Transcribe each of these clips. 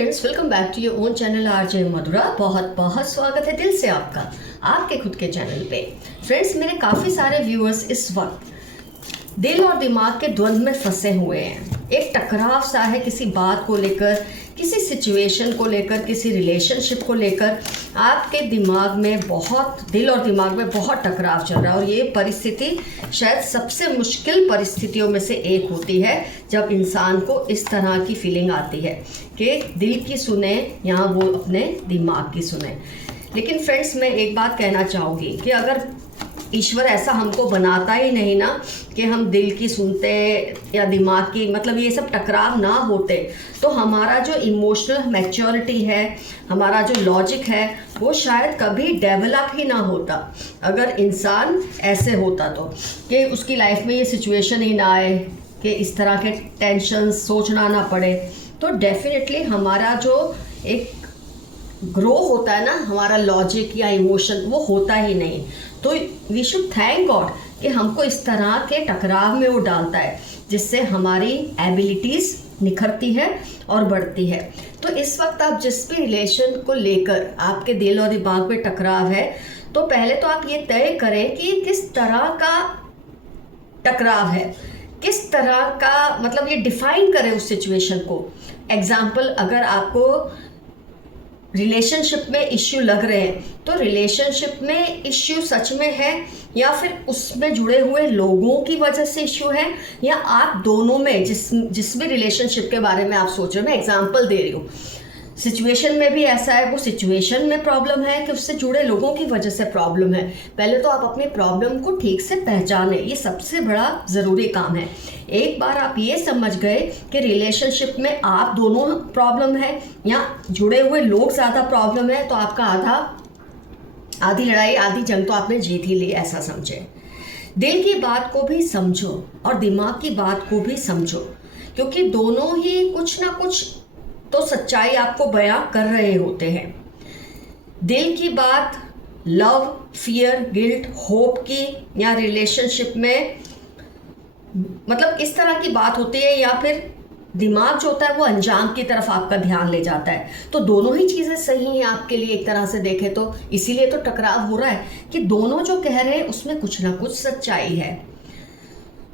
Friends, welcome back to your own channel RJ Madhura. बहुत बहुत स्वागत है दिल से आपका आपके खुद के चैनल पे। फ्रेंड्स, मेरे काफ़ी सारे व्यूअर्स इस वक्त दिल और दिमाग के द्वंद्व में फंसे हुए हैं। एक टकराव सा है किसी बात को लेकर, किसी सिचुएशन को लेकर, किसी रिलेशनशिप को लेकर। आपके दिमाग में दिल और दिमाग में बहुत टकराव चल रहा है और ये परिस्थिति शायद सबसे मुश्किल परिस्थितियों में से एक होती है जब इंसान को इस तरह की फीलिंग आती है कि दिल की सुने या वो अपने दिमाग की सुने। लेकिन फ्रेंड्स, मैं एक बात कहना चाहूँगी कि अगर ईश्वर ऐसा हमको बनाता ही नहीं ना कि हम दिल की सुनते या दिमाग की, मतलब ये सब टकराव ना होते, तो हमारा जो इमोशनल मैच्योरिटी है, हमारा जो लॉजिक है, वो शायद कभी डेवलप ही ना होता। अगर इंसान ऐसे होता तो कि उसकी लाइफ में ये सिचुएशन ही ना आए कि इस तरह के टेंशन सोचना ना पड़े, तो डेफिनेटली हमारा जो एक ग्रो होता है ना, हमारा लॉजिक या इमोशन, वो होता ही नहीं। तो वी शुड थैंक गॉड कि हमको इस तरह के टकराव में वो डालता है जिससे हमारी एबिलिटीज़ निखरती है और बढ़ती है। तो इस वक्त आप जिस भी रिलेशन को लेकर आपके दिल और दिमाग में टकराव है, तो पहले तो आप ये तय करें कि किस तरह का टकराव है, किस तरह का, मतलब ये डिफाइन करें उस सिचुएशन को। एग्जाम्पल, अगर आपको रिलेशनशिप में इश्यू लग रहे हैं तो रिलेशनशिप में इश्यू सच में है या फिर उसमें जुड़े हुए लोगों की वजह से इश्यू है, या आप दोनों में जिस भी रिलेशनशिप के बारे में आप सोच रहे हो। मैं एग्जांपल दे रही हूँ, सिचुएशन में भी ऐसा है, वो सिचुएशन में प्रॉब्लम है कि उससे जुड़े लोगों की वजह से प्रॉब्लम है। पहले तो आप अपने प्रॉब्लम को ठीक से पहचानें, ये सबसे बड़ा ज़रूरी काम है। एक बार आप ये समझ गए कि रिलेशनशिप में आप दोनों प्रॉब्लम है या जुड़े हुए लोग ज़्यादा प्रॉब्लम है, तो आपका आधी लड़ाई आधी जंग तो आपने जीत ही ली, ऐसा समझे। दिल की बात को भी समझो और दिमाग की बात को भी समझो, क्योंकि दोनों ही कुछ ना कुछ तो सच्चाई आपको बयां कर रहे होते हैं। दिल की बात लव, फियर, गिल्ट, होप की, या रिलेशनशिप में मतलब इस तरह की बात होती है, या फिर दिमाग जो होता है वो अंजाम की तरफ आपका ध्यान ले जाता है। तो दोनों ही चीज़ें सही हैं आपके लिए एक तरह से देखें तो, इसीलिए तो टकराव हो रहा है कि दोनों जो कह रहे हैं उसमें कुछ ना कुछ सच्चाई है।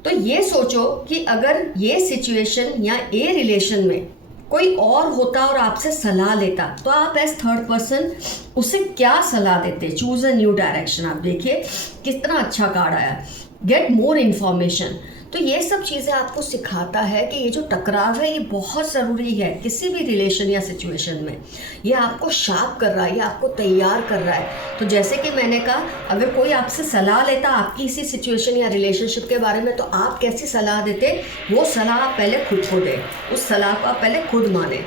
तो ये सोचो कि अगर ये सिचुएशन या ये रिलेशन में कोई और होता और आपसे सलाह लेता, तो आप एज थर्ड पर्सन उसे क्या सलाह देते। Choose a new direction. आप देखिए कितना अच्छा कार्ड आया, गेट मोर इन्फॉर्मेशन। तो ये सब चीज़ें आपको सिखाता है कि ये जो टकराव है ये बहुत ज़रूरी है किसी भी रिलेशन या सिचुएशन में। ये आपको शार्प कर रहा है, ये आपको तैयार कर रहा है। तो जैसे कि मैंने कहा, अगर कोई आपसे सलाह लेता आपकी इसी सिचुएशन या रिलेशनशिप के बारे में, तो आप कैसी सलाह देते, वो सलाह आप पहले खुद को दें, उस सलाह को आप पहले खुद माने।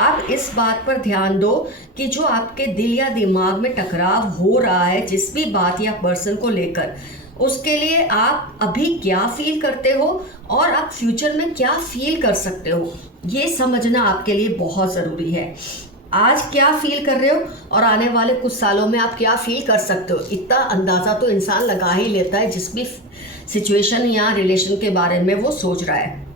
आप इस बात पर ध्यान दो कि जो आपके दिल या दिमाग में टकराव हो रहा है जिस भी बात या पर्सन को लेकर, उसके लिए आप अभी क्या फील करते हो और आप फ्यूचर में क्या फील कर सकते हो, ये समझना आपके लिए बहुत ज़रूरी है। आज क्या फील कर रहे हो और आने वाले कुछ सालों में आप क्या फील कर सकते हो, इतना अंदाज़ा तो इंसान लगा ही लेता है जिस भी सिचुएशन या रिलेशन के बारे में वो सोच रहा है।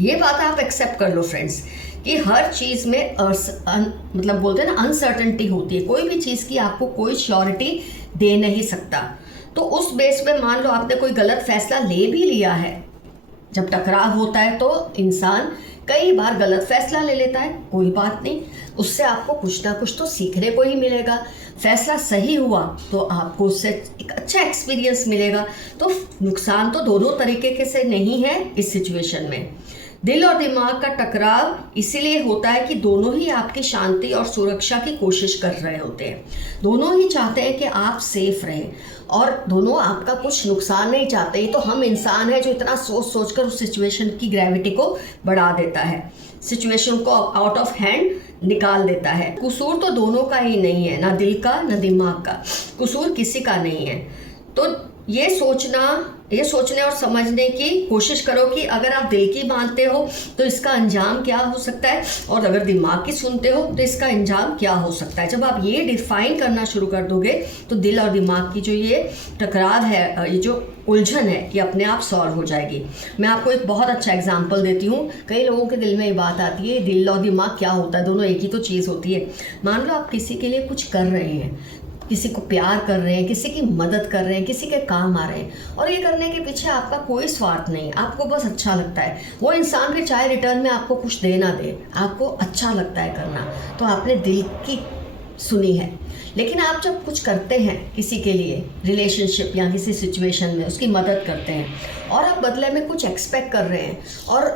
ये बात आप एक्सेप्ट कर लो फ्रेंड्स कि हर चीज़ में मतलब बोलते हैं ना, अनसर्टेनिटी होती है। कोई भी चीज़ की आपको कोई श्योरिटी दे नहीं सकता। तो उस बेस पे मान लो आपने कोई गलत फैसला ले भी लिया है। जब टकराव होता है तो इंसान कई बार गलत फैसला ले लेता है, कोई बात नहीं, उससे आपको कुछ ना कुछ तो सीखने को ही मिलेगा। फैसला सही हुआ तो आपको उससे एक अच्छा एक्सपीरियंस मिलेगा। तो नुकसान तो दोनों तरीके से नहीं है इस सिचुएशन में। दिल और दिमाग का टकराव इसीलिए होता है कि दोनों ही आपकी शांति और सुरक्षा की कोशिश कर रहे होते हैं। दोनों ही चाहते हैं कि आप सेफ रहें और दोनों आपका कुछ नुकसान नहीं चाहते। ये तो हम इंसान हैं जो इतना सोच कर उस सिचुएशन की ग्रेविटी को बढ़ा देता है, सिचुएशन को आउट ऑफ हैंड निकाल देता है। कसूर तो दोनों का ही नहीं है, ना दिल का ना दिमाग का, कसूर किसी का नहीं है। तो ये सोचने और समझने की कोशिश करो कि अगर आप दिल की मानते हो तो इसका अंजाम क्या हो सकता है, और अगर दिमाग की सुनते हो तो इसका अंजाम क्या हो सकता है। जब आप ये डिफाइन करना शुरू कर दोगे तो दिल और दिमाग की जो ये टकराव है, ये जो उलझन है, ये अपने आप सॉल्व हो जाएगी। मैं आपको एक बहुत अच्छा एग्जाम्पल देती हूँ। कई लोगों के दिल में ये बात आती है, दिल और दिमाग क्या होता है, दोनों एक ही तो चीज़ होती है। मान लो आप किसी के लिए कुछ कर रहे हैं, किसी को प्यार कर रहे हैं, किसी की मदद कर रहे हैं, किसी के काम आ रहे हैं, और ये करने के पीछे आपका कोई स्वार्थ नहीं, आपको बस अच्छा लगता है। वो इंसान भी चाहे रिटर्न में आपको कुछ दे ना दे, आपको अच्छा लगता है करना, तो आपने दिल की सुनी है। लेकिन आप जब कुछ करते हैं किसी के लिए, रिलेशनशिप या किसी सिचुएशन में उसकी मदद करते हैं, और आप बदले में कुछ एक्सपेक्ट कर रहे हैं, और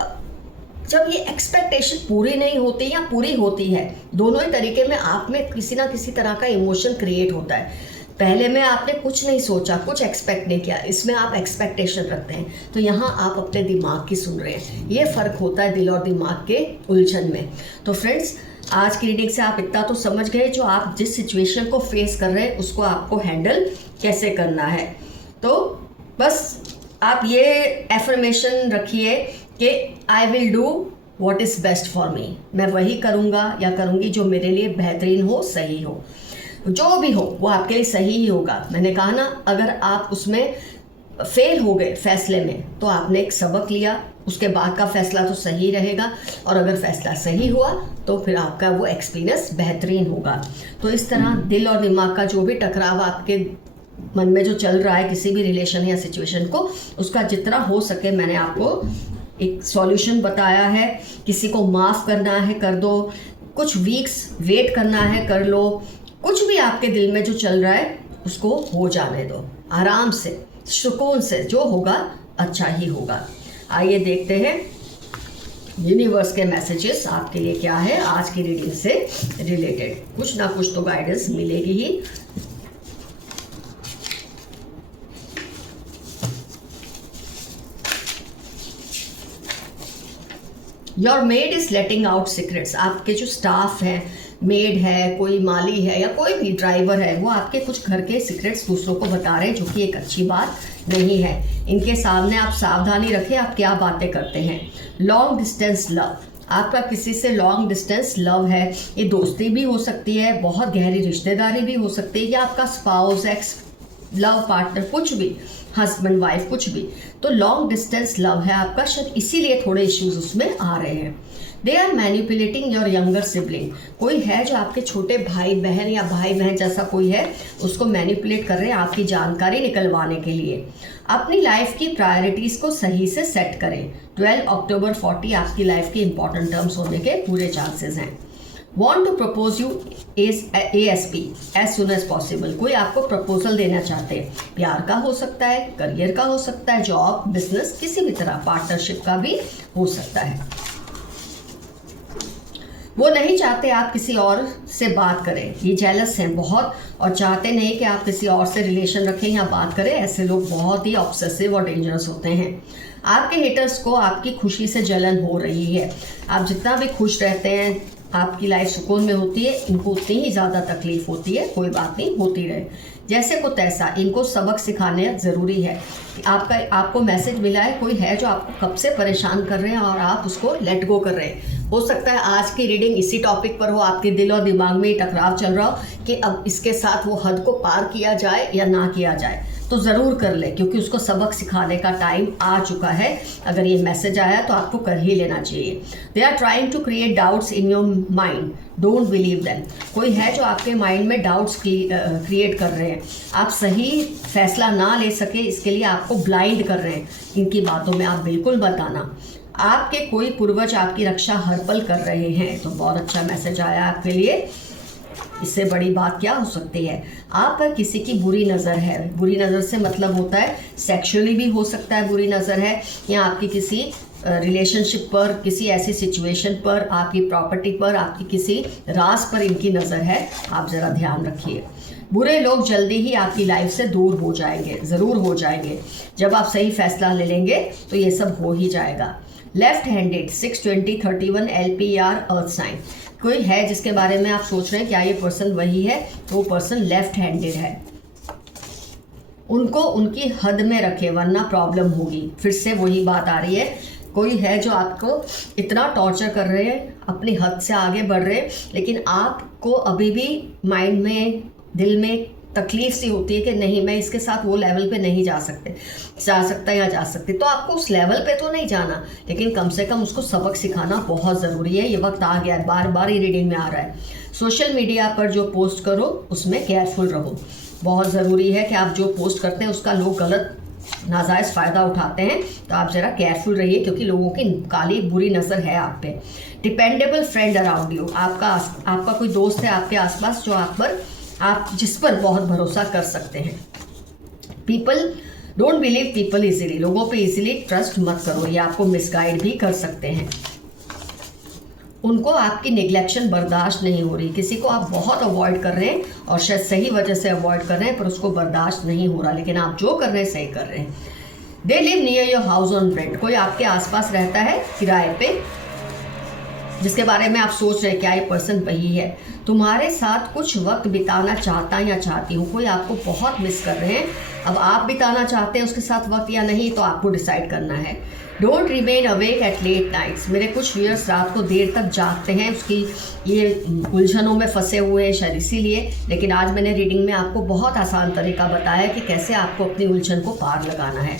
जब ये एक्सपेक्टेशन पूरी नहीं होती या पूरी होती है, दोनों ही तरीके में आप में किसी ना किसी तरह का इमोशन क्रिएट होता है। पहले में आपने कुछ नहीं सोचा, कुछ एक्सपेक्ट नहीं किया, इसमें आप एक्सपेक्टेशन रखते हैं, तो यहाँ आप अपने दिमाग की सुन रहे हैं। ये फ़र्क होता है दिल और दिमाग के उलझन में। तो फ्रेंड्स, आज की रीडिंग से आप इतना तो समझ गए, जो आप जिस सिचुएशन को फेस कर रहे हैं उसको आपको हैंडल कैसे करना है। तो बस आप ये एफर्मेशन रखिए कि I will do what is best for me. मैं वही करूँगा या करूँगी जो मेरे लिए बेहतरीन हो, सही हो। जो भी हो वो आपके लिए सही ही होगा। मैंने कहा ना, अगर आप उसमें फेल हो गए फैसले में, तो आपने एक सबक लिया, उसके बाद का फैसला तो सही रहेगा, और अगर फैसला सही हुआ तो फिर आपका वो एक्सपीरियंस बेहतरीन होगा। तो इस तरह दिल और दिमाग का जो भी टकराव आपके मन में जो चल रहा है किसी भी रिलेशन या सिचुएशन को, उसका जितना हो सके मैंने आपको एक सॉल्यूशन बताया है। किसी को माफ़ करना है कर दो, कुछ वीक्स वेट करना है कर लो, कुछ भी आपके दिल में जो चल रहा है उसको हो जाने दो, आराम से, सुकून से, जो होगा अच्छा ही होगा। आइए देखते हैं यूनिवर्स के मैसेजेस आपके लिए क्या है आज की रीडिंग से रिलेटेड। कुछ ना कुछ तो गाइडेंस मिलेगी ही। Your maid is letting out secrets. आपके जो स्टाफ हैं, मेड है, कोई माली है या कोई भी ड्राइवर है, वो आपके कुछ घर के सीक्रेट्स दूसरों को बता रहे हैं, जो कि एक अच्छी बात नहीं है। इनके सामने आप सावधानी रखें, आप क्या बातें करते हैं। लॉन्ग डिस्टेंस लव, आपका किसी से लॉन्ग डिस्टेंस लव है। ये दोस्ती भी हो सकती है, बहुत गहरी रिश्तेदारी भी हो सकती है, या आपका स्पाउस, एक्स, लव पार्टनर, कुछ भी, हस्बैंड वाइफ, कुछ भी। तो लॉन्ग डिस्टेंस लव है आपका, शायद इसीलिए थोड़े इश्यूज उसमें आ रहे हैं। They are manipulating your younger sibling, कोई है जो आपके छोटे भाई बहन या भाई बहन जैसा कोई है, उसको मैनिपुलेट कर रहे हैं आपकी जानकारी निकलवाने के लिए। अपनी लाइफ की प्रायोरिटीज़ को सही से सेट करें। 12 अक्टूबर 40 आपकी लाइफ के इंपॉर्टेंट टर्म्स होने के पूरे चांसेस हैं। Want to propose you is ASP as soon as possible, कोई आपको प्रपोजल देना चाहते हैं, प्यार का हो सकता है, करियर का हो सकता है, जॉब, बिजनेस, किसी भी तरह पार्टनरशिप का भी हो सकता है। वो नहीं चाहते आप किसी और से बात करें, ये जेलस हैं बहुत और चाहते नहीं कि आप किसी और से रिलेशन रखें या बात करें। ऐसे लोग बहुत ही ऑब्सेसिव और डेंजरस होते हैं। आपके हेटर्स को आपकी खुशी से जलन हो रही है। आप जितना भी खुश रहते हैं, आपकी लाइफ सुकून में होती है, इनको उतनी ही ज़्यादा तकलीफ होती है। कोई बात नहीं, होती रहे, जैसे को तैसा। इनको सबक सिखाने ज़रूरी है। आपको मैसेज मिला है, कोई है जो आपको कब से परेशान कर रहे हैं और आप उसको लेट गो कर रहे हैं। हो सकता है आज की रीडिंग इसी टॉपिक पर हो, आपके दिल और दिमाग में टकराव चल रहा हो कि अब इसके साथ वो हद को पार किया जाए या ना किया जाए, तो ज़रूर कर ले, क्योंकि उसको सबक सिखाने का टाइम आ चुका है। अगर ये मैसेज आया तो आपको कर ही लेना चाहिए। They are trying to create doubts in your mind, don't believe them, कोई है जो आपके माइंड में डाउट्स क्रिएट कर रहे हैं। आप सही फैसला ना ले सके, इसके लिए आपको ब्लाइंड कर रहे हैं। इनकी बातों में आप बिल्कुल मत आना। आपके कोई पूर्वज आपकी रक्षा हर पल कर रहे हैं, तो बहुत अच्छा मैसेज आया आपके लिए। इससे बड़ी बात क्या हो सकती है। आप पर किसी की बुरी नज़र है। बुरी नज़र से मतलब होता है सेक्सुअली भी हो सकता है बुरी नज़र है, या आपकी किसी रिलेशनशिप पर, किसी ऐसी सिचुएशन पर, आपकी प्रॉपर्टी पर, आपकी किसी राज पर इनकी नज़र है। आप ज़रा ध्यान रखिए। बुरे लोग जल्दी ही आपकी लाइफ से दूर हो जाएंगे, ज़रूर हो जाएंगे। जब आप सही फैसला ले लेंगे तो ये सब हो ही जाएगा। Left handed 6/20/31 LPR earth sign, कोई है जिसके बारे में आप सोच रहे हैं क्या ये पर्सन वही है, तो वो पर्सन लेफ्ट हैंडेड है। उनको उनकी हद में रखें वरना प्रॉब्लम होगी। फिर से वही बात आ रही है, कोई है जो आपको इतना टॉर्चर कर रहे हैं, अपनी हद से आगे बढ़ रहे हैं, लेकिन आपको अभी भी माइंड में, दिल में तकलीफ सी होती है कि नहीं, मैं इसके साथ वो लेवल पे नहीं जा सकता या जा सकती। तो आपको उस लेवल पे तो नहीं जाना, लेकिन कम से कम उसको सबक सिखाना बहुत ज़रूरी है। ये वक्त आ गया है, बार बार ये रीडिंग में आ रहा है। सोशल मीडिया पर जो पोस्ट करो उसमें केयरफुल रहो। बहुत ज़रूरी है कि आप जो पोस्ट करते हैं उसका लोग गलत नाजायज़ फ़ायदा उठाते हैं, तो आप ज़रा केयरफुल रहिए, क्योंकि लोगों की काली बुरी नज़र है आप पे। डिपेंडेबल फ्रेंड अराउंड यू, आपका कोई दोस्त है आपके आसपास जो आप जिस पर बहुत भरोसा कर सकते हैं। People don't believe people easily, लोगों पे इजीली ट्रस्ट मत करो, ये आपको मिसगाइड भी कर सकते हैं। उनको आपकी निगलेक्शन बर्दाश्त नहीं हो रही, किसी को आप बहुत अवॉइड कर रहे हैं और शायद सही वजह से अवॉइड कर रहे हैं, पर उसको बर्दाश्त नहीं हो रहा, लेकिन आप जो कर रहे हैं सही कर रहे हैं। They live near your house on rent, कोई आपके आसपास रहता है किराए पे, जिसके बारे में आप सोच रहे हैं क्या ये पर्सन वही है। तुम्हारे साथ कुछ वक्त बिताना चाहता या चाहती हूँ, कोई आपको बहुत मिस कर रहे हैं। अब आप बिताना चाहते हैं उसके साथ वक्त या नहीं, तो आपको डिसाइड करना है। Don't remain awake at late nights, मेरे कुछ व्यूअर्स रात को देर तक जागते हैं, उसकी ये उलझनों में फंसे हुए हैं शायद इसीलिए, लेकिन आज मैंने रीडिंग में आपको बहुत आसान तरीका बताया कि कैसे आपको अपनी उलझन को पार लगाना है।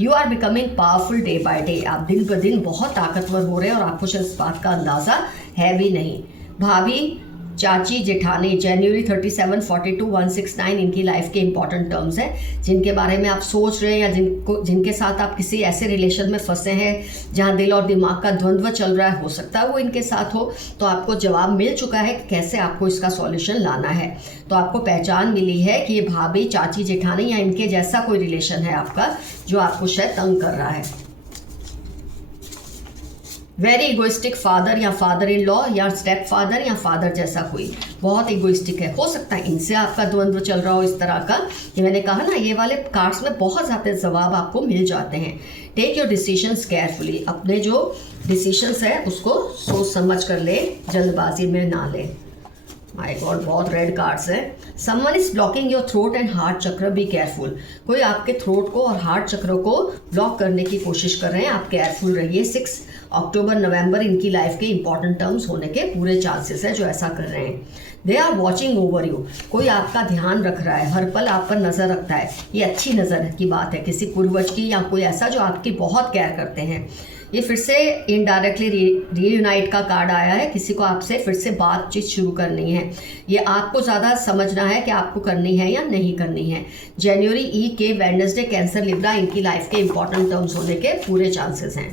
You are becoming powerful day by day, आप दिन ब दिन बहुत ताकतवर हो रहे हैं और आपको शायद इस बात का अंदाज़ा है भी नहीं। भाभी, चाची, जेठानी, जनवरी 37, 42, 169 इनकी लाइफ के इंपॉर्टेंट टर्म्स हैं, जिनके बारे में आप सोच रहे हैं या जिनके साथ आप किसी ऐसे रिलेशन में फंसे हैं जहां दिल और दिमाग का द्वंद्व चल रहा है, हो सकता है वो इनके साथ हो। तो आपको जवाब मिल चुका है कि कैसे आपको इसका सॉल्यूशन लाना है। तो आपको पहचान मिली है कि ये भाभी, चाची, जेठानी या इनके जैसा कोई रिलेशन है आपका जो आपको शायद तंग कर रहा है। वेरी इगोइस्टिक फादर या फादर इन लॉ या स्टेप फादर या फादर जैसा कोई बहुत इगोइस्टिक है, हो सकता है इनसे आपका द्वंद्व चल रहा हो इस तरह का। ये मैंने कहा ना, ये वाले कार्ड्स में बहुत ज़्यादा जवाब आपको मिल जाते हैं। टेक योर डिसीजंस केयरफुली, अपने जो डिसीजंस है उसको सोच समझ कर ले, जल्दबाजी में ना ले। माय गॉड, बहुत रेड कार्ड्स हैं। Someone is blocking your throat and heart चक्र, बी केयरफुल, कोई आपके थ्रोट को और हार्ट चक्र को ब्लॉक करने की कोशिश कर रहे हैं, आप केयरफुल रहिए। 6 अक्टूबर नवंबर इनकी लाइफ के इंपॉर्टेंट टर्म्स होने के पूरे चांसेस है जो ऐसा कर रहे हैं। They are watching over you, कोई आपका ध्यान रख रहा है, हर पल आप पर नज़र रखता है। ये अच्छी नज़र की बात है, किसी पूर्वज की या कोई ऐसा जो आपकी बहुत केयर करते हैं। ये फिर से इनडायरेक्टली रीयूनाइट का कार्ड आया है, किसी को आपसे फिर से बातचीत शुरू करनी है। ये आपको ज़्यादा समझना है कि आपको करनी है या नहीं करनी है। जनवरी ई के वेडनेसडे, कैंसर, लिब्रा इनकी लाइफ के इंपॉर्टेंट टर्म्स होने के पूरे चांसेस हैं।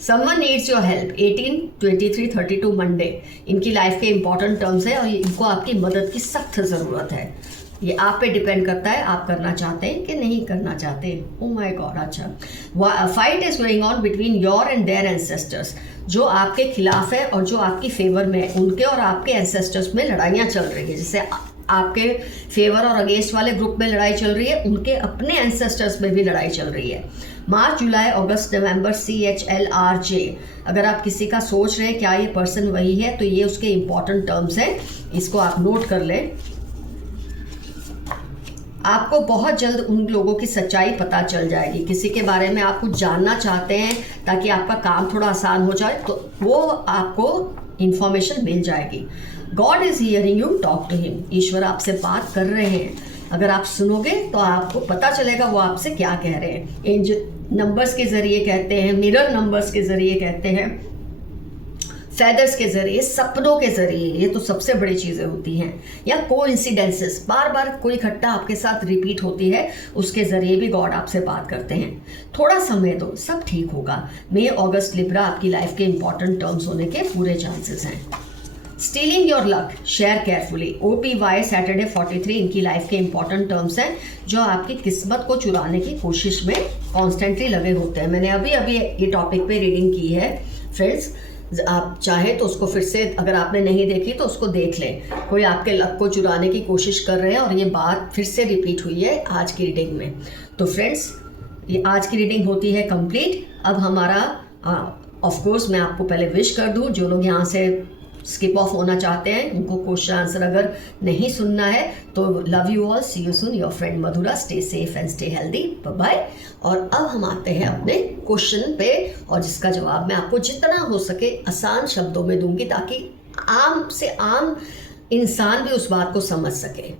Someone needs your help, 18, 23, 32 Monday इनकी लाइफ के इंपॉर्टेंट टर्म्स है और इनको आपकी मदद की सख्त ज़रूरत है। ये आप पे डिपेंड करता है, आप करना चाहते हैं कि नहीं करना चाहते। ओह माय गॉड, अच्छा। Fight is going on between your and their ancestors, जो आपके खिलाफ है और जो आपकी फेवर में है, उनके और आपके एंसेस्टर्स में लड़ाइयाँ चल रही है। जैसे आपके फेवर और अगेंस्ट वाले ग्रुप में लड़ाई चल रही है, उनके अपने एंसेस्टर्स में भी लड़ाई चल रही है। मार्च, जुलाई, अगस्त, नवंबर, CHLRJ, अगर आप किसी का सोच रहे हैं क्या ये पर्सन वही है, तो ये उसके इंपॉर्टेंट टर्म्स हैं, इसको आप नोट कर लें। आपको बहुत जल्द उन लोगों की सच्चाई पता चल जाएगी, किसी के बारे में आप कुछ जानना चाहते हैं ताकि आपका काम थोड़ा आसान हो जाए, तो वो आपको इंफॉर्मेशन मिल जाएगी। God is hearing you, talk to him, ईश्वर आपसे बात कर रहे हैं, अगर आप सुनोगे तो आपको पता चलेगा वो आपसे क्या कह रहे हैं। एंजल नंबर्स के जरिए कहते हैं, मिरर नंबर्स के जरिए कहते हैं, फेदर्स के जरिए, सपनों के जरिए, ये तो सबसे बड़ी चीज़ें होती हैं, या कोइंसिडेंसेस, बार बार कोई घटना आपके साथ रिपीट होती है, उसके जरिए भी गॉड आपसे बात करते हैं। थोड़ा समय दो, सब ठीक होगा। मई, अगस्त, लिब्रा आपकी लाइफ के इंपॉर्टेंट टर्म्स होने के पूरे चांसेस हैं। Stealing your luck, share carefully, OPY, Saturday 43 इनकी लाइफ के इंपॉर्टेंट टर्म्स हैं, जो आपकी किस्मत को चुराने की कोशिश में कॉन्स्टेंटली लगे होते हैं। मैंने अभी अभी ये टॉपिक पे रीडिंग की है फ्रेंड्स, आप चाहे तो उसको फिर से, अगर आपने नहीं देखी तो उसको देख लें। कोई आपके लक को चुराने की कोशिश कर रहे हैं और ये बात फिर से रिपीट हुई है आज की रीडिंग में। तो फ्रेंड्स, ये आज की रीडिंग होती है कंप्लीट। अब हमारा ऑफ कोर्स मैं आपको पहले विश कर दूं, जो लोग यहाँ से स्किप ऑफ होना चाहते हैं, उनको क्वेश्चन आंसर अगर नहीं सुनना है तो love you all, see you soon, your friend Madhura, stay safe and stay healthy, bye bye. और अब हम आते हैं अपने क्वेश्चन पे, और जिसका जवाब मैं आपको जितना हो सके आसान शब्दों में दूंगी ताकि आम से आम इंसान भी उस बात को समझ सके।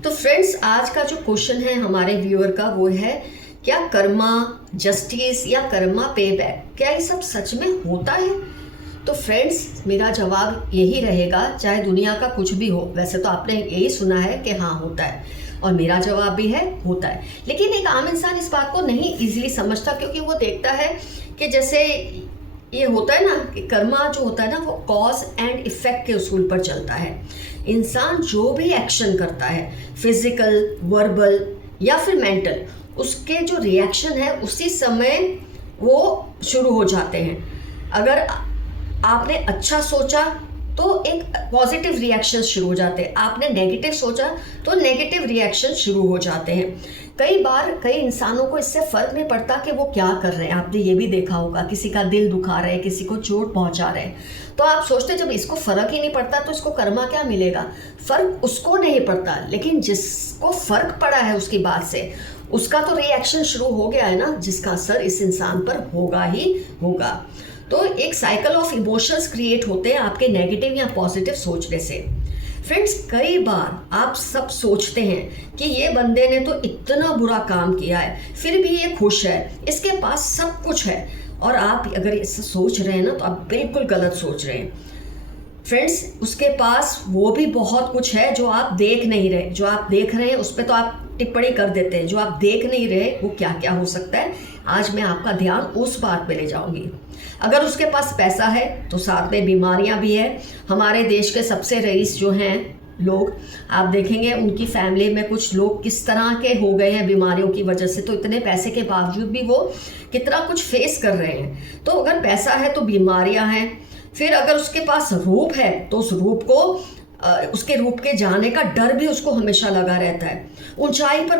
तो फ्रेंड्स, आज का जो क्वेश्चन है हमारे व्यूअर का वो है, क्या कर्मा, जस्टिस या कर्मा पे बैक, क्या ये सब सच में होता है? तो फ्रेंड्स, मेरा जवाब यही रहेगा, चाहे दुनिया का कुछ भी हो। वैसे तो आपने यही सुना है कि हाँ होता है, और मेरा जवाब भी है होता है। लेकिन एक आम इंसान इस बात को नहीं इजीली समझता, क्योंकि वो देखता है कि जैसे ये होता है ना कि कर्मा जो होता है ना वो कॉज एंड इफेक्ट के उसूल पर चलता है। इंसान जो भी एक्शन करता है, फिजिकल, वर्बल या फिर मेंटल, उसके जो रिएक्शन है उसी समय वो शुरू हो जाते हैं। अगर आपने अच्छा सोचा तो एक पॉजिटिव रिएक्शन शुरू हो जाते हैं, आपने नेगेटिव सोचा तो नेगेटिव रिएक्शन शुरू हो जाते हैं। कई बार कई इंसानों को इससे फ़र्क नहीं पड़ता कि वो क्या कर रहे हैं। आपने ये भी देखा होगा, किसी का दिल दुखा रहे हैं, किसी को चोट पहुंचा रहे हैं, तो आप सोचते जब इसको फ़र्क ही नहीं पड़ता तो इसको कर्मा क्या मिलेगा। फ़र्क उसको नहीं पड़ता, लेकिन जिसको फ़र्क पड़ा है उसकी बात से, उसका तो रिएक्शन शुरू हो गया है ना, जिसका असर इस इंसान पर होगा ही होगा। तो एक साइकिल ऑफ इमोशंस क्रिएट होते हैं आपके नेगेटिव या पॉजिटिव सोचने से। फ्रेंड्स, कई बार आप सब सोचते हैं कि ये बंदे ने तो इतना बुरा काम किया है फिर भी ये खुश है, इसके पास सब कुछ है, और आप अगर इससे सोच रहे हैं ना तो आप बिल्कुल गलत सोच रहे हैं। फ्रेंड्स, उसके पास वो भी बहुत कुछ है जो आप देख नहीं रहे। जो आप देख रहे हैं उस पर तो आप टिप्पणी कर देते हैं, जो आप देख नहीं रहे वो क्या क्या हो सकता है, आज मैं आपका ध्यान उस बात पे ले जाऊंगी। अगर उसके पास पैसा है तो साथ में बीमारियां भी है। हमारे देश के सबसे रईस जो हैं लोग, आप देखेंगे उनकी फैमिली में कुछ लोग किस तरह के हो गए हैं बीमारियों की वजह से, तो इतने पैसे के बावजूद भी वो कितना कुछ फेस कर रहे हैं। तो अगर पैसा है तो बीमारियां हैं। फिर अगर उसके पास रूप है तो उस रूप को उसके रूप के जाने का डर भी उसको हमेशा लगा रहता है। ऊंचाई पर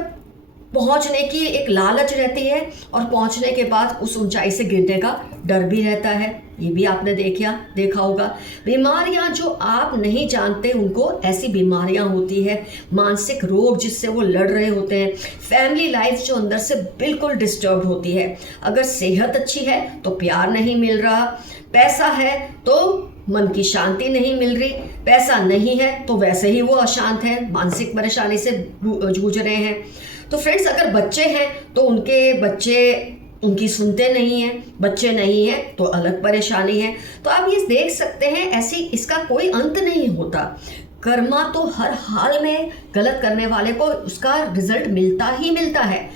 पहुंचने की एक लालच रहती है, और पहुंचने के बाद उस ऊंचाई से गिरने का डर भी रहता है। ये भी आपने देखा होगा। बीमारियां जो आप नहीं जानते उनको ऐसी बीमारियां होती है, मानसिक रोग जिससे वो लड़ रहे होते हैं, फैमिली लाइफ जो अंदर से बिल्कुल डिस्टर्ब होती है। अगर सेहत अच्छी है तो प्यार नहीं मिल रहा, पैसा है तो मन की शांति नहीं मिल रही, पैसा नहीं है तो वैसे ही वो अशांत है, मानसिक परेशानी से जूझ रहे हैं। तो फ्रेंड्स, अगर बच्चे हैं तो उनके बच्चे उनकी सुनते नहीं हैं, बच्चे नहीं हैं तो अलग परेशानी है। तो आप ये देख सकते हैं, ऐसी इसका कोई अंत नहीं होता। कर्मा तो हर हाल में गलत करने वाले को उसका रिजल्ट मिलता ही मिलता है,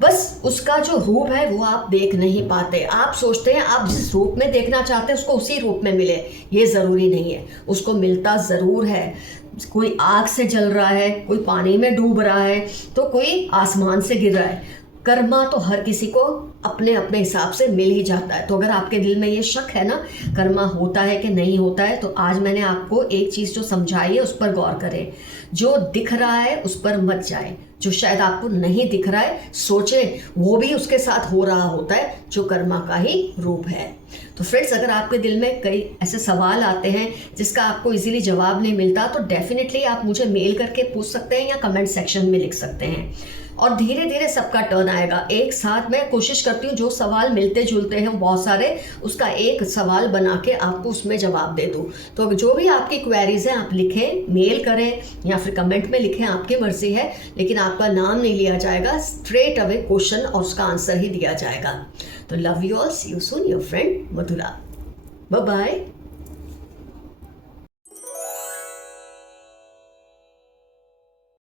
बस उसका जो रूप है वो आप देख नहीं पाते। आप सोचते हैं आप जिस रूप में देखना चाहते हैं उसको उसी रूप में मिले, ये ज़रूरी नहीं है, उसको मिलता ज़रूर है। कोई आग से जल रहा है, कोई पानी में डूब रहा है, तो कोई आसमान से गिर रहा है। कर्मा तो हर किसी को अपने अपने हिसाब से मिल ही जाता है। तो अगर आपके दिल में ये शक है ना कर्मा होता है कि नहीं होता है, तो आज मैंने आपको एक चीज़ जो समझाई है उस पर गौर करें। जो दिख रहा है उस पर मत जाए, जो शायद आपको नहीं दिख रहा है सोचें वो भी उसके साथ हो रहा होता है, जो कर्मा का ही रूप है। तो फ्रेंड्स, अगर आपके दिल में कई ऐसे सवाल आते हैं जिसका आपको इजीली जवाब नहीं मिलता, तो डेफिनेटली आप मुझे मेल करके पूछ सकते हैं या कमेंट सेक्शन में लिख सकते हैं, और धीरे धीरे सबका टर्न आएगा। एक साथ मैं कोशिश करती हूँ जो सवाल मिलते जुलते हैं बहुत सारे, उसका एक सवाल बना के आपको उसमें जवाब दे दूँ। तो जो भी आपकी क्वेरीज हैं आप लिखें, मेल करें या फिर कमेंट में लिखें, आपकी मर्जी है, लेकिन आपका नाम नहीं लिया जाएगा, स्ट्रेट अवे क्वेश्चन और उसका आंसर ही दिया जाएगा। तो love you all, see you soon, your friend Madhura, bye bye.